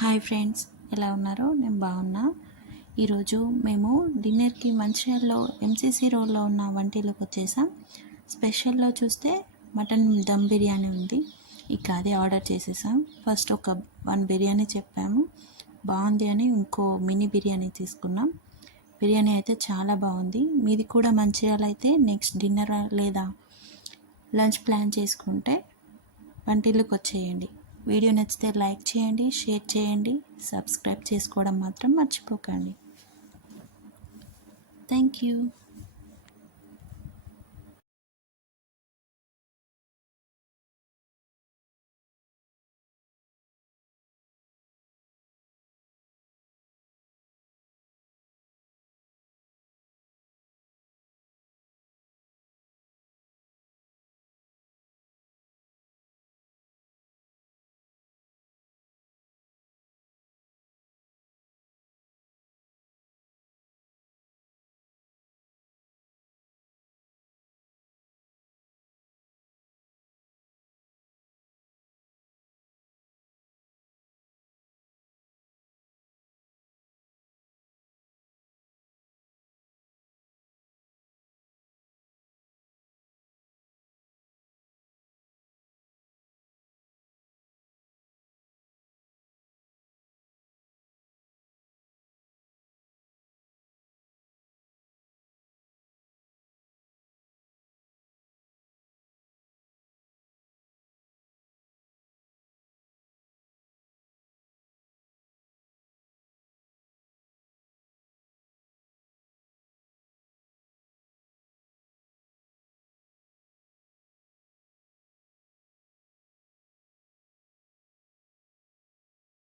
Hi friends, ఎలా ఉన్నారు? నేను బాగున్నా. ఈరోజు మేము డిన్నర్కి మంచిర్యాలలో ఎంసీసీ రోడ్లో ఉన్న వంటిలోకి వచ్చేసాం. స్పెషల్లో చూస్తే మటన్ దమ్ బిర్యానీ ఉంది. ఇక అదే ఆర్డర్ చేసేసాం. ఫస్ట్ ఒక 1 బిర్యానీ చెప్పాము, బాగుంది అని ఇంకో మినీ బిర్యానీ తీసుకున్నాం. బిర్యానీ అయితే చాలా బాగుంది. మీది కూడా మంచిర్యాల అయితే నెక్స్ట్ డిన్నర్ లేదా లంచ్ ప్లాన్ చేసుకుంటే వంటిల్లుకి వచ్చేయండి. వీడియో నచ్చితే లైక్ చేయండి, షేర్ చేయండి, సబ్స్క్రైబ్ చేసుకోవడం మాత్రం మర్చిపోకండి. Thank you.